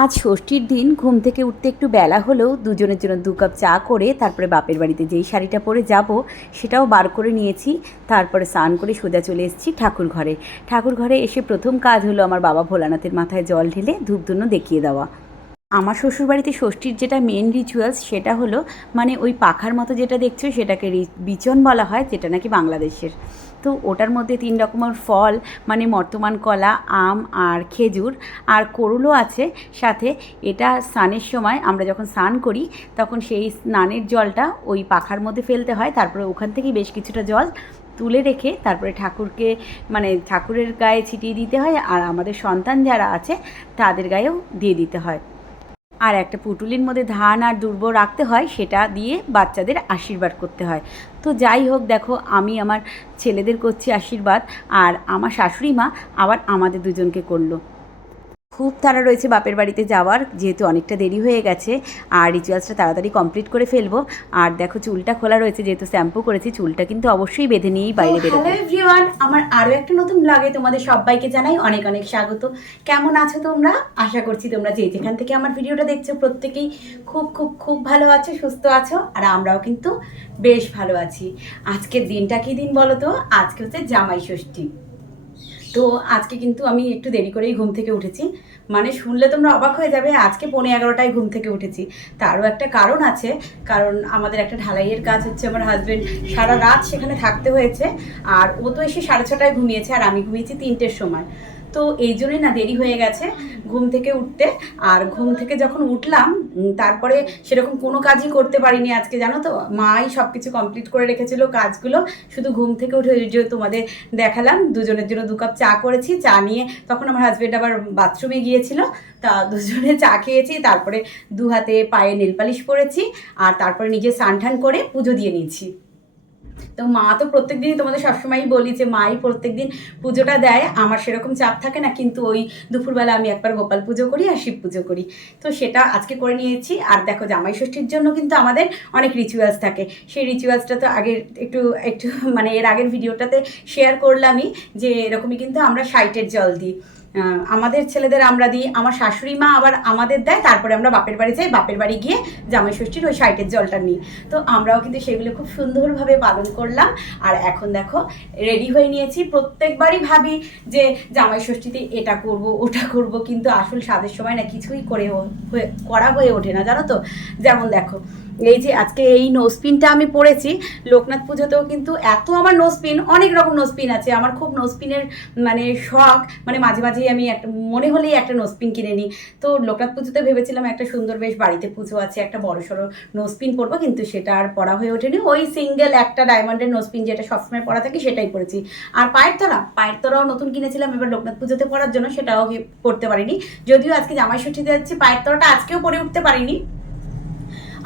আজ ষষ্ঠীর দিন ঘুম থেকে উঠতে একটু বেলা হলেও দুজনের জন্য দু কাপ চা করে তারপরে বাপের বাড়িতে যেই শাড়িটা পরে যাব সেটাও বার করে নিয়েছি। তারপরে স্নান করে সোজা চলে এসেছি ঠাকুর ঘরে। ঠাকুর ঘরে এসে প্রথম কাজ হলো আমার বাবা ভোলানাথের মাথায় জল ঢেলে ধূপধুনো দেখিয়ে দেওয়া। আমার শ্বশুরবাড়িতে ষষ্ঠীর যেটা মেন রিচুয়ালস সেটা হলো মানে ওই পাখার মতো যেটা দেখছ সেটাকে বিচন বলা হয়, যেটা নাকি বাংলাদেশের। তো ওটার মধ্যে তিন রকমের ফল মানে বর্তমান কলা, আম আর খেজুর আর করুলও আছে। সাথে এটা স্নানের সময় আমরা যখন স্নান করি, তখন সেই স্নানের জলটা ওই পাখার মধ্যে ফেলতে হয়। তারপরে ওখান থেকেই বেশ কিছুটা জল তুলে রেখে তারপরে ঠাকুরকে মানে ঠাকুরের গায়ে ছিটিয়ে দিতে হয়। আর আমাদের সন্তান যারা আছে, তাদের গায়েও দিয়ে দিতে হয়। আর একটা পুটুলির মধ্যে ধান আর দুর্ব রাখতে হয়, সেটা দিয়ে বাচ্চাদের আশীর্বাদ করতে হয়। তো যাই হোক, দেখো, আমি আমার ছেলেদের করছি আশীর্বাদ আর আমার শাশুড়ি মা আবার আমাদের দুজনকে করল। খুব তাড়া রয়েছে বাপের বাড়িতে যাওয়ার যেহেতু অনেকটা দেরি হয়ে গেছে। আর রিচুয়ালসটা তাড়াতাড়ি কমপ্লিট করে ফেলব। আর দেখো চুলটা খোলা রয়েছে যেহেতু শ্যাম্পু করেছি চুলটা কিন্তু অবশ্যই বেঁধে নিয়েই বাইরে বেরোবো। হ্যালো এভরিওয়ান আমার আরও একটা নতুন ব্লগে তোমাদের সবাইকে জানাই অনেক অনেক স্বাগত। কেমন আছো তোমরা? আশা করছি তোমরা যে যেখান থেকে আমার ভিডিওটা দেখছ প্রত্যেকেই খুব খুব খুব ভালো আছো সুস্থ আছো আর আমরাও কিন্তু বেশ ভালো আছি। আজকের দিনটা কি দিন বলো তো? আজকে হচ্ছে জামাই ষষ্ঠী। তো আজকে কিন্তু আমি একটু দেরি করেই ঘুম থেকে উঠেছি। মানে শুনলে তোমরা অবাক হয়ে যাবে, আজকে পৌনে এগারোটায় ঘুম থেকে উঠেছি। তারও একটা কারণ আছে, কারণ আমাদের একটা ঢালাইয়ের কাজ হচ্ছে আমার হাজবেন্ড সারা রাত সেখানে থাকতে হয়েছে, আর ও তো এসে সাড়ে ছটায় ঘুমিয়েছে, আর আমি ঘুমিয়েছি তিনটের সময়। তো এই জন্যই না দেরি হয়ে গেছে ঘুম থেকে উঠতে। আর ঘুম থেকে যখন উঠলাম তারপরে সেরকম কোনো কাজই করতে পারিনি আজকে, জানো তো? মাই সব কিছু কমপ্লিট করে রেখেছিল কাজগুলো। শুধু ঘুম থেকে উঠে যে তোমাদের দেখালাম, দুজনের জন্য দু কাপ চা করেছি, চা নিয়ে তখন আমার হাজবেন্ড আবার বাথরুমে গিয়েছিল। তা দুজনে চা খেয়েছি, তারপরে দু হাতে পায়ে নেল পালিশ পরেছি, আর তারপরে নিজে স্নান টান করে পুজো দিয়ে নিয়েছি। তো মা তো প্রত্যেক দিনই তোমাদের সবসময়ই বলি যে মাই প্রত্যেক দিন পুজোটা দেয়। আমার সেরকম চাপ থাকে না, কিন্তু ওই দুপুরবেলা আমি একবার গোপাল পুজো করি আর শিব পুজো করি। তো সেটা আজকে করে নিয়েছি। আর দেখো জামাই ষষ্ঠীর জন্য কিন্তু আমাদের অনেক রিচুয়ালস থাকে। সেই রিচুয়ালসটা তো আগের একটু একটু মানে এর আগের ভিডিওটাতে শেয়ার করলামই যে এরকমই কিন্তু আমরা সাইটের জল দিই। আমাদের ছেলেদের আমরা দিই, আমার শাশুড়ি মা আবার আমাদের দেয়, তারপরে আমরা বাপের বাড়ি যাই, বাপের বাড়ি গিয়ে জামাই ষষ্ঠীর ওই সাইটের জলটা নিই। তো আমরাও কিন্তু সেগুলো খুব সুন্দরভাবে পালন করলাম। আর এখন দেখো রেডি হয়ে নিয়েছি। প্রত্যেকবারই ভাবি যে জামাই ষষ্ঠীতে এটা করব, ওটা করব, কিন্তু আসল স্বাদের সময় না কিছুই করে হয়ে- করা হয়ে ওঠে না, জানো তো? যেমন দেখো এই যে আজকে এই নোসপিনটা আমি পরেছি লোকনাথ পুজোতেও কিন্তু এত আমার নোসপিন অনেক রকম নোসপিন আছে। আমার খুব নোসপিনের মানে শখ মানে মাঝে মাঝেই আমি একটা, মনে হলেই একটা নোসপিন কিনে নিই। তো লোকনাথ পুজোতে ভেবেছিলাম একটা সুন্দর বেশ বাড়িতে পুজো আছে, একটা বড় সড়ো নোসপিন পরবো, কিন্তু সেটা আর পরা হয়ে ওঠেনি। ওই সিঙ্গেল একটা ডায়মন্ডের নোসপিন যেটা সবসময় পরা থাকে, সেটাই পরেছি। আর পায়ের তরা পায়ের তরাও নতুন কিনেছিলাম, এবার লোকনাথ পুজোতে পরার জন্য সেটাও কি পরতে পারিনি। যদিও আজকে জামাই ষষ্ঠীতে যাচ্ছি, পায়ের তরাটা আজকেও পরে উঠতে পারিনি।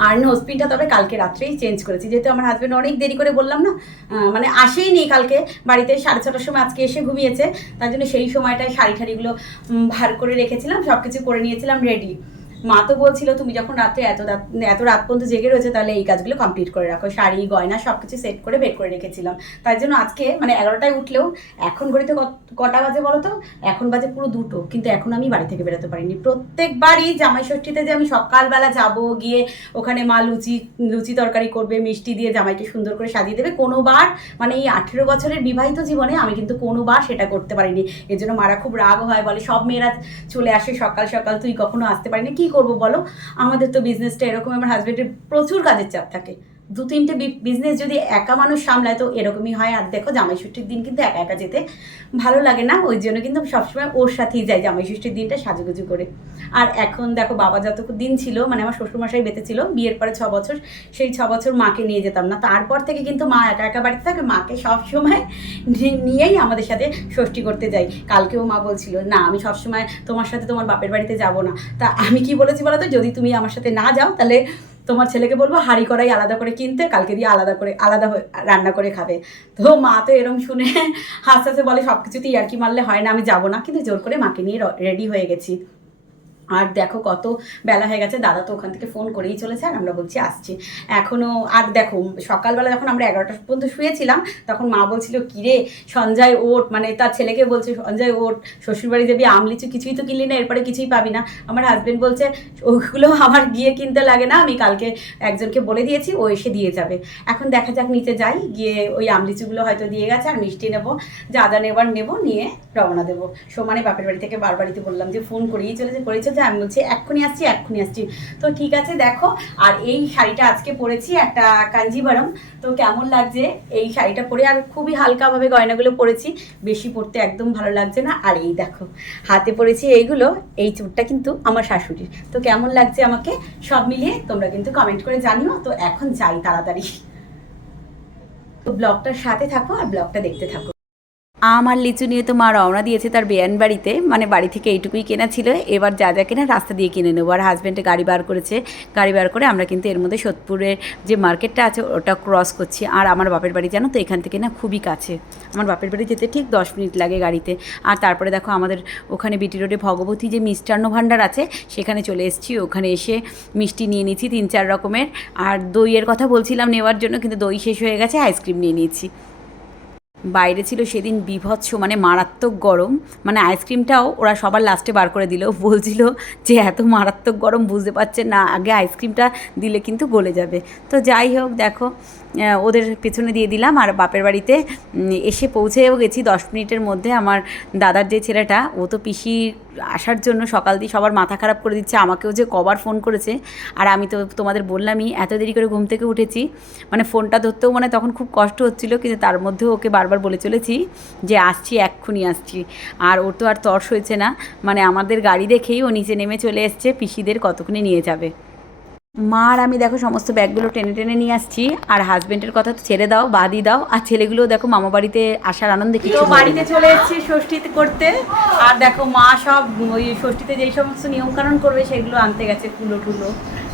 আর হসপিটা তবে কালকে রাত্রেই চেঞ্জ করেছি। যেহেতু আমার হাজব্যান্ড অনেক দেরি করে বললাম না মানে আসেই নেই কালকে, বাড়িতে সাড়ে ছটার সময় আজকে এসে ঘুমিয়েছে, তার জন্য সেই সময়টায় শাড়ি ঠাড়িগুলো ভার করে রেখেছিলাম সব কিছু করে নিয়েছিলাম রেডি মা তো বলছিল, তুমি যখন রাত্রে এত এত রাত পর্যন্ত জেগে রয়েছে, তাহলে এই কাজগুলো কমপ্লিট করে রাখো। শাড়ি, গয়না সব কিছু সেট করে বের করে রেখেছিলাম। তার জন্য আজকে মানে এগারোটায় উঠলেও, এখন ঘড়িতে কটা বাজে বলো তো এখন বাজে পুরো দুটো। কিন্তু এখন আমি বাড়ি থেকে বেরোতে পারিনি। প্রত্যেকবারই জামাই ষষ্ঠীতে যে আমি সকালবেলা যাব, গিয়ে ওখানে মা লুচি লুচি তরকারি করবে, মিষ্টি দিয়ে জামাইকে সুন্দর করে সাজিয়ে দেবে, কোনোবার মানে এই আঠেরো বছরের বিবাহিত জীবনে আমি কিন্তু কোনোবার সেটা করতে পারিনি। এর জন্য মারা খুব রাগ হয়, বলে সব মেয়েরা চলে আসে সকাল সকাল, তুই কখনো আসতে পারিনি। কি করব বলো? আমাদের তো বিজনেসটা এরকম আমার হাজব্যান্ডের প্রচুর কাজের চাপ থাকে। দু তিনটে বিজনেস যদি একা মানুষ সামলায়, তো এরকমই হয়। আর দেখো জামাই ষষ্ঠীর দিন কিন্তু একা একা যেতে ভালো লাগে না। ওই জন্য কিন্তু সবসময় ওর সাথেই যাই জামাই ষষ্ঠীর দিনটা সাজুগুজু করে। আর এখন দেখো, বাবা যতক্ষণ দিন ছিল মানে আমার শ্বশুরমশাই বেঁচে ছিল বিয়ের পরে ছ বছর, সেই ছ বছর মাকে নিয়ে যেতাম না। তারপর থেকে কিন্তু মা একা একা বাড়িতে থাকে, মাকে সবসময় নিয়েই আমাদের সাথে ষষ্ঠী করতে যাই। কালকেও মা বলছিল, না, আমি সবসময় তোমার সাথে তোমার বাপের বাড়িতে যাব না। তা আমি কি বলেছি বলো তো? যদি তুমি আমার সাথে না যাও, তাহলে তোমার ছেলেকে বলব হাঁড়ি কড়াই আলাদা করে কিনতে, কালকে দিয়ে আলাদা করে, আলাদা রান্না করে খাবে। তো মা তো এরম শুনে হাসতে হাসতে বলে সব কিছুতেই আর কি মারলে হয় না, আমি যাব না। কিন্তু জোর করে মাকে নিয়ে রেডি হয়ে গেছি। আর দেখো কত বেলা হয়ে গেছে, দাদা তো ওখান থেকে ফোন করেই চলেছে আর আমরা বলছি আসছি। এখনও আর দেখো, সকালবেলা যখন আমরা এগারোটা পর্যন্ত শুয়েছিলাম, তখন মা বলছিল, কিরে, সঞ্জয় ওট মানে তার ছেলেকে বলছে, সঞ্জয় ওট শ্বশুরবাড়ি যাবি আমলিচু কিছুই তো কিনলি না, এরপরে কিছুই পাবি না। আমার হাজবেন্ড বলছে, ওগুলো আমার গিয়ে কিনতে লাগে না, আমি কালকে একজনকে বলে দিয়েছি, ও এসে দিয়ে যাবে। এখন দেখা যাক, নিচে যাই, গিয়ে ওই আমলিচুগুলো হয়তো দিয়ে গেছে, আর মিষ্টি নেব। যা যা নেবার নেব, নিয়ে রওনা দেবো। সমানে বাপের বাড়ি থেকে বার বাড়িতে বললাম যে, ফোন করেই চলেছে করেছে যে আমি বলছি, এক্ষুনি আসছি এক্ষুনি আসছি। তো ঠিক আছে, দেখো, আর এই শাড়িটা আজকে পরেছি একটা কাঞ্জিভারম তো কেমন লাগছে? এই শাড়িটা পরে আর খুবই হালকাভাবে গয়নাগুলো পরেছি। বেশি পরতে একদম ভালো লাগছে না। আর এই দেখো, হাতে পরেছি এইগুলো, এই চুটটা কিন্তু আমার শাশুড়ির। তো কেমন লাগছে আমাকে? সব মিলিয়ে তোমরা কিন্তু কমেন্ট করে জানিও। তো এখন যাই তাড়াতাড়ি। তো ব্লগটার সাথে থাকো আর ব্লগটা দেখতে থাকো। আম আর লিচু নিয়ে তো মা রওনা দিয়েছে তার বেয়ান বাড়িতে। মানে বাড়ি থেকে এইটুকুই কেনা ছিল। এবার যা যা কেনা রাস্তা দিয়ে কিনে নেব। আর হাজব্যান্ডে গাড়ি বার করেছে। গাড়ি বার করে আমরা কিন্তু এর মধ্যে সোদপুরের যে মার্কেটটা আছে, ওটা ক্রস করছি। আর আমার বাপের বাড়ি জানো তো, এখান থেকে না খুবই কাছে। আমার বাপের বাড়ি যেতে ঠিক দশ মিনিট লাগে গাড়িতে। আর তারপরে দেখো আমাদের ওখানে বিটি রোডে ভগবতী যে মিষ্টান্ন ভাণ্ডার আছে, সেখানে চলে এসেছি। ওখানে এসে মিষ্টি নিয়ে নিয়েছি তিন চার রকমের। আর দইয়ের কথা বলছিলাম নেওয়ার জন্য, কিন্তু দই শেষ হয়ে গেছে আইসক্রিম নিয়ে নিয়েছি। বাইরে ছিল সেদিন বিভৎস মানে মারাত্মক গরম। মানে আইসক্রিমটাও ওরা সবার লাস্টে বার করে দিল। বলছিল যে, এত মারাত্মক গরম, বুঝতে পারছে না, আগে আইসক্রিমটা দিলে কিন্তু গলে যাবে। তো যাই হোক, দেখো ওদের পেছনে দিয়ে দিলাম। আর বাপের বাড়িতে এসে পৌঁছেও গেছি। দশ মিনিটের মধ্যে আমার দাদার যে ছেলেটা, ও তো পিসি আসার জন্য সকাল দিয়ে সবার মাথা খারাপ করে দিচ্ছে, আমাকেও যে কবার ফোন করেছে। আর আমি তো তোমাদের বললামই, এত দেরি করে ঘুম থেকে উঠেছি। মানে ফোনটা ধরতেও মানে তখন খুব কষ্ট হচ্ছিল কিন্তু তার মধ্যেও ওকে বারবার বলে চলেছি যে, আসছি, এক্ষুনি আসছি। আর ওর তো আর তর্স হয়েছে না। মানে আমাদের গাড়ি দেখেই ও নিচে নেমে চলে এসছে, পিসিদের কতক্ষণে নিয়ে যাবে। মা আর আমি দেখো সমস্ত ব্যাগগুলো টেনে টেনে নিয়ে আসছি। আর হাজবেন্ডের কথা তো ছেড়ে দাও বাদই দাও। আর ছেলেগুলো দেখো মামা বাড়িতে আসার আনন্দে তো কিছু বাড়িতে চলে এসেছি ষষ্ঠীতে করতে। আর দেখো মা সব ওই ষষ্ঠীতে যেই সমস্ত নিয়মকানুন করবে সেগুলো আনতে গেছে ফুলো টুলো।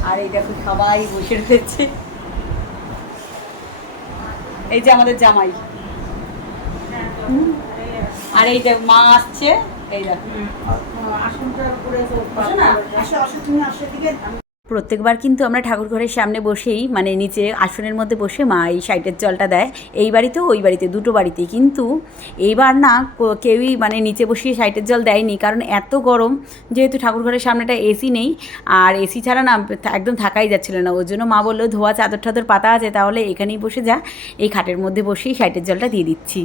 আর এই দেখো সবাই বসে রয়েছে। এই যে আমাদের জামাই। আর এই যে মা আসছে এই দেখো। প্রত্যেকবার কিন্তু আমরা ঠাকুর ঘরের সামনে বসেই মানে নিচে আসনের মধ্যে বসে মা এই সাইটের জলটা দেয়। এই বাড়িতেও ওই বাড়িতে, দুটো বাড়িতেই। কিন্তু এইবার না কেউই মানে নিচে বসিয়ে সাইটের জল দেয়নি। কারণ এত গরম, যেহেতু ঠাকুর ঘরের সামনেটা এসি নেই, আর এসি ছাড়া না একদম থাকাই যাচ্ছিল না। ওর জন্য মা বলল, ধোয়া চাদর টাদর পাতা আছে, তাহলে এখানেই বসে যা। এই খাটের মধ্যে বসেই সাইটের জলটা দিয়ে দিচ্ছি।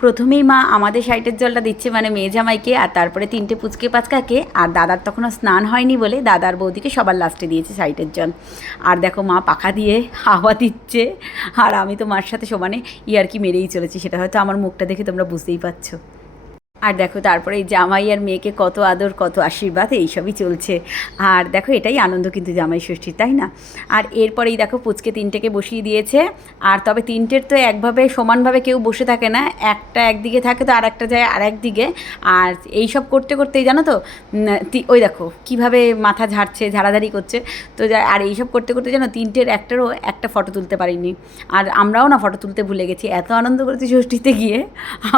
প্রথমেই মা আমাদের সাইটের জলটা দিচ্ছে মানে মেয়ে জামাইকে, আর তারপরে তিনটে পুচকে পাচকাকে, আর দাদার তখনও স্নান হয়নি বলে দাদার বৌদিকে সবার লাস্টে দিয়েছে সাইটের জল। আর দেখো মা পাখা দিয়ে হাওয়া দিচ্ছে, আর আমি তো মার সাথে সমানে ইয়ার্কি মেরেই চলেছি, সেটা হয়তো আমার মুখটা দেখে তোমরা বুঝতেই পারছ। আর দেখো, তারপরে এই জামাই আর মেয়েকে কত আদর, কত আশীর্বাদ, এইসবই চলছে। আর দেখো, এটাই আনন্দ কিন্তু জামাই ষষ্ঠীর, তাই না? আর এরপরেই দেখো, পুচকে তিনটেকে বসিয়ে দিয়েছে। আর তবে তিনটের তো একভাবে, সমানভাবে কেউ বসে থাকে না। একটা একদিকে থাকে তো আর একটা যায় আর একদিকে আর এই সব করতে করতেই জানো তো ওই দেখো, কীভাবে মাথা ঝাড়ছে, ঝাড়াঝাড়ি করছে। তো আর এইসব করতে করতে জানো, তিনটের একটারও একটা ফটো তুলতে পারিনি। আর আমরাও না ফটো তুলতে ভুলে গেছি। এত আনন্দ করেছি ষষ্ঠীতে গিয়ে,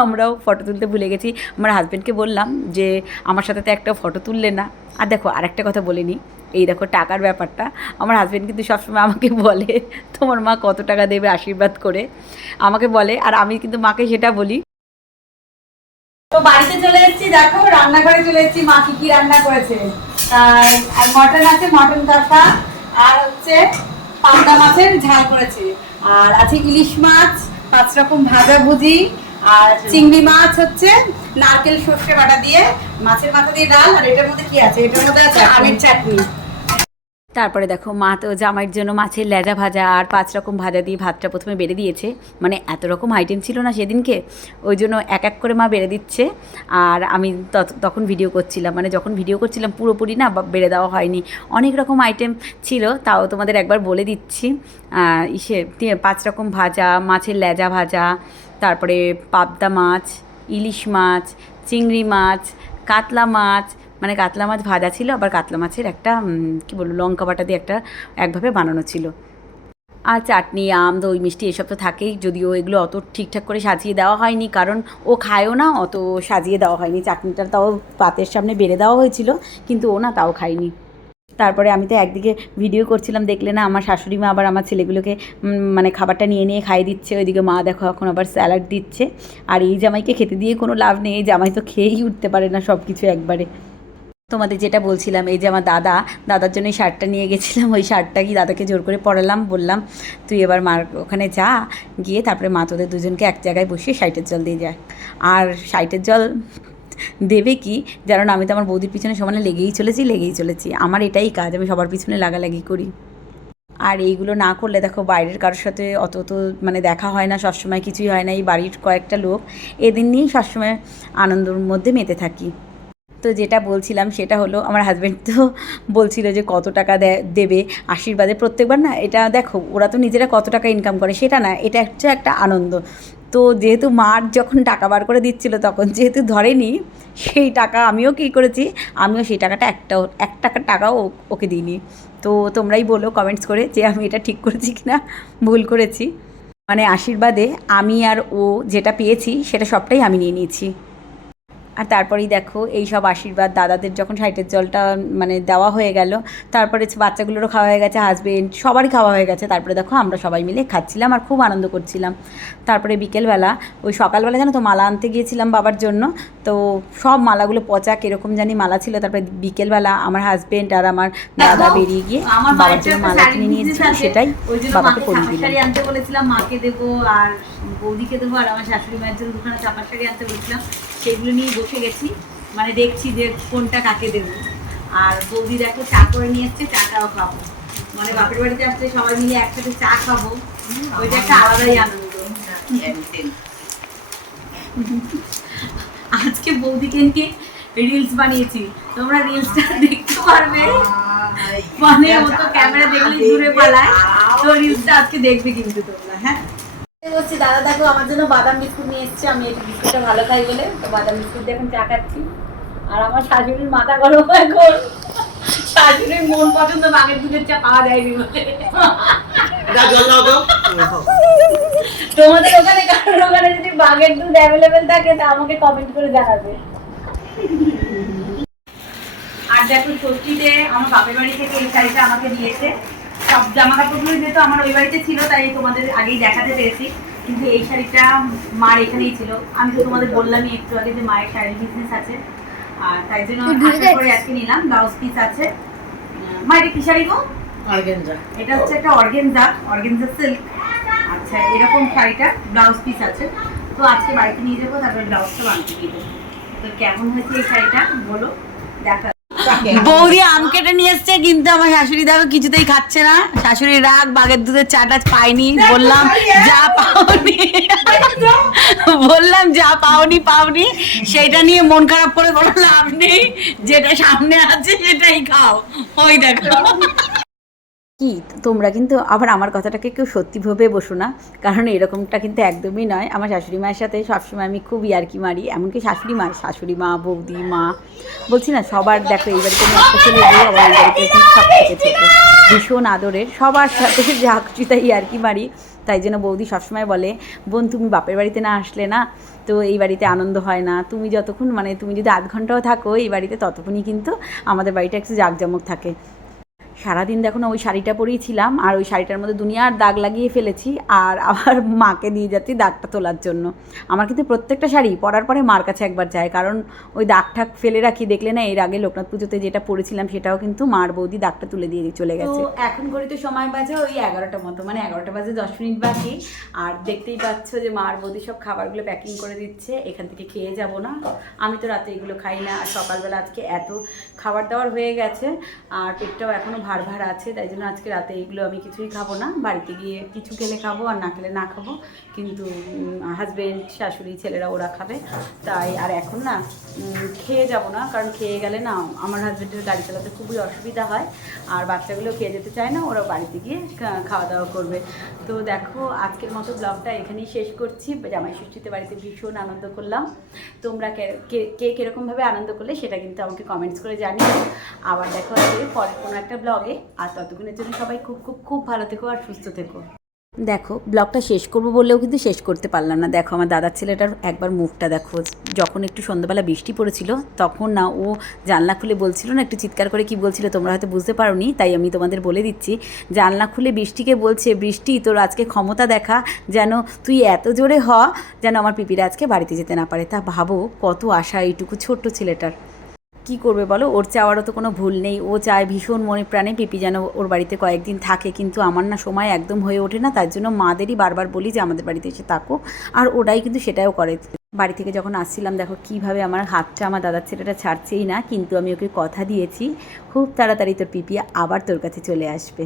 আমরাও ফটো তুলতে ভুলে গেছি। আমার হাজব্যান্ডকে বললাম যে, আমার সাথে তো একটা ফটো তুললে না। আর দেখো, আরেকটা কথা বলিনি এই দেখো, টাকার ব্যাপারটা। আমার হাজব্যান্ড কিন্তু সবসময় আমাকে বলে, তোমার মা কত টাকা দেবে আশীর্বাদ করে? আমাকে বলে, আর আমি কিন্তু মাকে সেটা বলি। তো বাড়িতে চলে এসেছি, দেখো, রান্নাঘরে চলে এসেছি। মা কি কি রান্না করেছে? আর মটন আছে মটন কষা, আর হচ্ছে পাবদা মাছের ঝাল করেছে। আর আছে ইলিশ মাছ, পাঁচ রকম ভাজা ভুজি আর চিংড়ি মাছ হচ্ছে নারকেল সর্ষে বাটা দিয়ে মাছের মাথা দিয়ে ডাল আর এটার মধ্যে কি আছে? এটার মধ্যে আছে আমের চাটনি। তারপরে দেখো মা তো জামাইয়ের জন্য মাছের লেজা ভাজা আর পাঁচ রকম ভাজা দিয়ে ভাতটা প্রথমে বেড়ে দিয়েছে। মানে এত রকম আইটেম ছিল না সেদিনকে। ওই জন্য এক এক করে মা বেড়ে দিচ্ছে। আর আমি তখন ভিডিও করছিলাম। মানে যখন ভিডিও করছিলাম, পুরোপুরি না বেড়ে দেওয়া হয়নি। অনেক রকম আইটেম ছিল, তাও তোমাদের একবার বলে দিচ্ছি। ইসে পাঁচ রকম ভাজা, মাছের লেজা ভাজা, তারপরে পাবদা মাছ, ইলিশ মাছ, চিংড়ি মাছ, কাতলা মাছ মানে কাতলা মাছ ভাজা ছিল, আবার কাতলা মাছের একটা কি বলব, লঙ্কা বাটা দিয়ে একটা একভাবে বানানো ছিল। আর চাটনি, আম, দই, মিষ্টি এসব তো থাকেই, যদিও এগুলো অত ঠিকঠাক করে সাজিয়ে দেওয়া হয়নি, কারণ ও খায়ও না, অত সাজিয়ে দেওয়া হয়নি। চাটনিটা তাও পাতের সামনে বেড়ে দেওয়া হয়েছিল, কিন্তু ও না তাও খায়নি। তারপরে আমি তো একদিকে ভিডিও করছিলাম, দেখলে না আমার শাশুড়ি মা আবার আমার ছেলেগুলোকে মানে খাবারটা নিয়ে নিয়ে খাইয়ে দিচ্ছে, ওইদিকে মা দেখো এখন আবার স্যালাড দিচ্ছে। আর এই জামাইকে খেতে দিয়ে কোনো লাভ নেই, এই জামাই তো খেয়েই উঠতে পারে না সব কিছু একবারে। তোমাদের যেটা বলছিলাম, এই যে আমার দাদা, দাদার জন্য শার্টটা নিয়ে গেছিলাম, ওই শার্টটা কি দাদাকে জোর করে পরালাম, বললাম, তুই এবার মার, ওখানে যা, গিয়ে তারপরে মা তোদের দুজনকে এক জায়গায় বসিয়ে সাইটের জল দিয়ে যায় আর সাইটের জল দেবে কি যেন আমি তো আমার বৌদির পিছনে সমানে লেগেই চলেছি লেগেই চলেছি। আমার এটাই কাজ, আমি সবার পিছনে লাগালাগি করি। আর এইগুলো না করলে দেখো, বাইরের কারোর সাথে অত তো মানে দেখা হয় না, সবসময় কিছুই হয় না। এই বাড়ির কয়েকটা লোক এদিন নিয়েই সবসময় আনন্দর মধ্যে মেতে থাকি। তো যেটা বলছিলাম সেটা হলো, আমার হাজব্যান্ড তো বলছিল যে কত টাকা দেবে আশীর্বাদে প্রত্যেকবার না, এটা দেখো, ওরা তো নিজেরা কত টাকা ইনকাম করে, সেটা না, এটা হচ্ছে একটা আনন্দ। তো যেহেতু মার যখন টাকা বার করে দিচ্ছিল তখন যেহেতু ধরেনি, সেই টাকা আমিও কী করেছি, আমিও সেই টাকাটা একটাও, এক টাকার টাকাও ওকে দিইনি। তো তোমরাই বলো কমেন্টস করে যে আমি এটা ঠিক করেছি কি না ভুল করেছি। মানে আশীর্বাদে আমি আর ও যেটা পেয়েছি, সেটা সবটাই আমি নিয়ে নিয়েছি। আর তারপরেই দেখো এই সব আশীর্বাদ দাদাদের যখন সাইটের জলটা মানে দেওয়া হয়ে গেল তারপরে বাচ্চাগুলোরও খাওয়া হয়ে গেছে হাজবেন্ড সবারই খাওয়া হয়ে গেছে তারপরে দেখো আমরা সবাই মিলে খাচ্ছিলাম আর খুব আনন্দ করছিলাম। তারপরে বিকেলবেলা ওই সকালবেলা জানো তো মালা আনতে গিয়েছিলাম বাবার জন্য তো সব মালাগুলো পচা কীরকম জানি মালা ছিল তারপরে বিকেলবেলা আমার হাজবেন্ড আর আমার দাদা বেরিয়ে গিয়ে আমার বাবার জন্য মালা কিনে নিয়ে business এসেছিল আছে, সেটাই বাবাকে পরিয়ে দিলাম। আনতে বলেছিলাম মাকে দেবো আর বৌদিকে দেবো আর আমার শাশুড়ি মায়ের জন্য দুখানা চাপার শাড়ি আনতে বলেছিলাম সেগুলো নিয়ে বসে গেছি। মানে দেখছি যে কোনটা কাকে দেবো। আর বৌদি দেখো চা করে নিয়ে এসছে চাটাও খাব। মানে বাপের বাড়িতে আসলে সবাই মিলে একসাথে চা খাব। ওইটা একটা আলাদাই আনন্দ। আজকে বৌদিকে নিয়ে রিলস বানিয়েছি। তোমরা রিলসটা দেখতে পারবে। মানে ও তো ক্যামেরা দেখলে দূরে পালায়। তো রিলসটা আজকে দেখবে কিন্তু তোমরা হ্যাঁ? বলছি দাদা দেখো আমার জন্য বাদাম বিস্কুট নিয়ে এসছে আমি এই বিস্কুটটা ভালো খাই বলে তো বাদাম বিস্কুট দিয়ে এখন চা খাচ্ছি। আর আমার শাশুড়ির মাথা গরম এখন। শাশুড়ির মন পছন্দ বাঘের দুধের চা পাওয়া যায়নি বলে। তোমাদের ওখানে কারোর ওখানে যদি বাঘের দুধ অ্যাভেলেবেল থাকে তা আমাকে কমেন্ট করে জানাবে। আর দেখো সত্যিতে আমার বাপের বাড়ি থেকে এই শাড়িটা আমাকে দিয়েছে। সব জামা কাপড়গুলো যেহেতু আমার ওই বাড়িতে ছিল তাই তোমাদের আগেই দেখাতে পেরেছি। কিন্তু এই শাড়িটা মার এখানেই ছিল। আমি তো তোমাদের বললামই একটু আগে যে মায়ের শাড়ির বিজনেস আছে। আর তাই জন্য আশা করে আজকে নিলাম ব্লাউজ পিস আছে। মা এটা কি শাড়ি গো? অর্গেনজা। এটা হচ্ছে একটা অর্গেনজা অর্গেনজা সিল্ক আচ্ছা এরকম শাড়িটা ব্লাউজ পিস আছে। তো আজকে বাড়িতে নিয়ে যাব তারপরে ব্লাউজটা বানিয়ে দিয়ে দেবো তো কেমন হয়েছে এই শাড়িটা? বলো দেখা বৌদি আম কেটে নিয়ে এসছে কিন্তু আমার শাশুড়ি দেখো কিছুতেই খাচ্ছে না। শাশুড়ি রাগ বাঘের দুধের চাটা পাইনি বললাম যা পাওনি। বললাম যা পাওনি পাওনি। সেটা নিয়ে মন খারাপ করে বললাম লাভ নেই। যেটা সামনে আছে সেটাই খাও। ওই দেখো। কি? তোমরা কিন্তু আবার আমার কথাটাকে কেউ সত্যি ভেবে বসো না। কারণ এরকমটা কিন্তু একদমই নয়। আমার শাশুড়ি মায়ের সাথে সবসময় আমি খুব ইয়ার্কি মারি। এমনকি শাশুড়ি মা শাশুড়ি মা, বৌদি, মা। বলছি না, সবার দেখো, এই বাড়িতে আমি একটা ছেলে আবার এই বাড়িতে সব থেকে ছোটো। ভীষণ আদরের। সবার সাথে যা খুশি তাই ইয়ার্কি মারি। তাই জন্য বৌদি সবসময় বলে, বোন, তুমি বাপের বাড়িতে না আসলে না, তো এই বাড়িতে আনন্দ হয় না। তুমি যতক্ষণ মানে তুমি যদি আধ ঘন্টাও থাকো এই বাড়িতে, ততক্ষণই কিন্তু আমাদের বাড়িটা একটু জাঁকজমক থাকে। সারাদিন দেখো না, ওই শাড়িটা পরেই ছিলাম, আর ওই শাড়িটার মধ্যে দুনিয়ার দাগ লাগিয়ে ফেলেছি, আর আবার মাকে দিয়ে যাচ্ছি দাগটা তোলার জন্য। আমার কিন্তু প্রত্যেকটা শাড়ি পরার পরে মার কাছে একবার যায়, কারণ ওই দাগ ফেলে রাখি, দেখলে না এর আগে লোকনাথ পুজোতে যেটা পরেছিলাম সেটাও কিন্তু মার বৌদি দাগটা তুলে দিয়ে চলে গেছে। তো এখন ঘড়িতে সময় বাজে ওই এগারোটা মতো মানে এগারোটা বাজে দশ মিনিট বাকি, আর দেখতেই পাচ্ছ যে মার বৌদি সব খাবারগুলো প্যাকিং করে দিচ্ছে, এখান থেকে খেয়ে যাব না। আমি তো রাতে এগুলো খাই না, আর সকালবেলা আজকে এত খাবার দাবার হয়ে গেছে, আর পেটটাও এখনও ভার ভার আছে, তাই জন্য আজকে রাতে এইগুলো আমি কিছুই খাব না। বাড়িতে গিয়ে কিছু খেলে খাব আর না খেলে না খাব। কিন্তু হাজবেন্ড শাশুড়ি, ছেলেরা ওরা খাবে। তাই আর এখন না খেয়ে যাব না, কারণ খেয়ে গেলে না আমার হাজবেন্ডের গাড়ি চালাতে খুবই অসুবিধা হয়। আর বাচ্চাগুলো খেয়ে যেতে চায় না ওরা বাড়িতে গিয়ে খাওয়া দাওয়া করবে। তো দেখো, আজকের মতো ব্লগটা এখানেই শেষ করছি। জামাই ষষ্ঠীতে বাড়িতে ভীষণ আনন্দ করলাম। তোমরা কে- কীরকমভাবে আনন্দ করলে সেটা কিন্তু আমাকে কমেন্টস করে জানিও। আবার দেখো পরে কোনো একটা ব্লগ ব্লগে আর ততক্ষণের জন্য সবাই খুব খুব খুব ভালো থেকো আর সুস্থ থেকো। দেখো, ব্লগটা শেষ করব বললেও কিন্তু শেষ করতে পারলাম না। দেখো, আমার দাদার ছেলেটার একবার মুখটা দেখো। যখন একটু সন্ধ্যাবেলা বৃষ্টি পড়েছিল, তখন না ও জানলা খুলে বলছিল না, একটু চিৎকার করে কি বলছিল তোমরা হয়তো বুঝতে পারোনি, তাই আমি তোমাদের বলে দিচ্ছি। জানলা খুলে বৃষ্টিকে বলছে, বৃষ্টি, তোর আজকে ক্ষমতা দেখা। যেন তুই এত জোরে হ, যেন আমার পিপিরা আজকে বাড়িতে যেতে না পারে। তা ভাবো, কত আশা এইটুকু ছোট্ট ছেলেটার। কি করবে বলো? ওর চাওয়ারও তো কোনো ভুল নেই। ও চায় ভীষণ মনে প্রাণে পিপি যেন ওর বাড়িতে কয়েকদিন থাকে। কিন্তু আমার না সময় একদম হয়ে ওঠে না। তার জন্য মাদেরই বারবার বলি যে, আমাদের বাড়িতে এসে থাকো। আর ওরাই কিন্তু সেটাও করে। বাড়ি থেকে যখন আসছিলাম, দেখো কীভাবে আমার হাতটা আমার দাদার ছেলেটা ছাড়ছেই না। কিন্তু আমি ওকে কথা দিয়েছি। খুব তাড়াতাড়ি তোর পিপি আবার তোর কাছে চলে আসবে।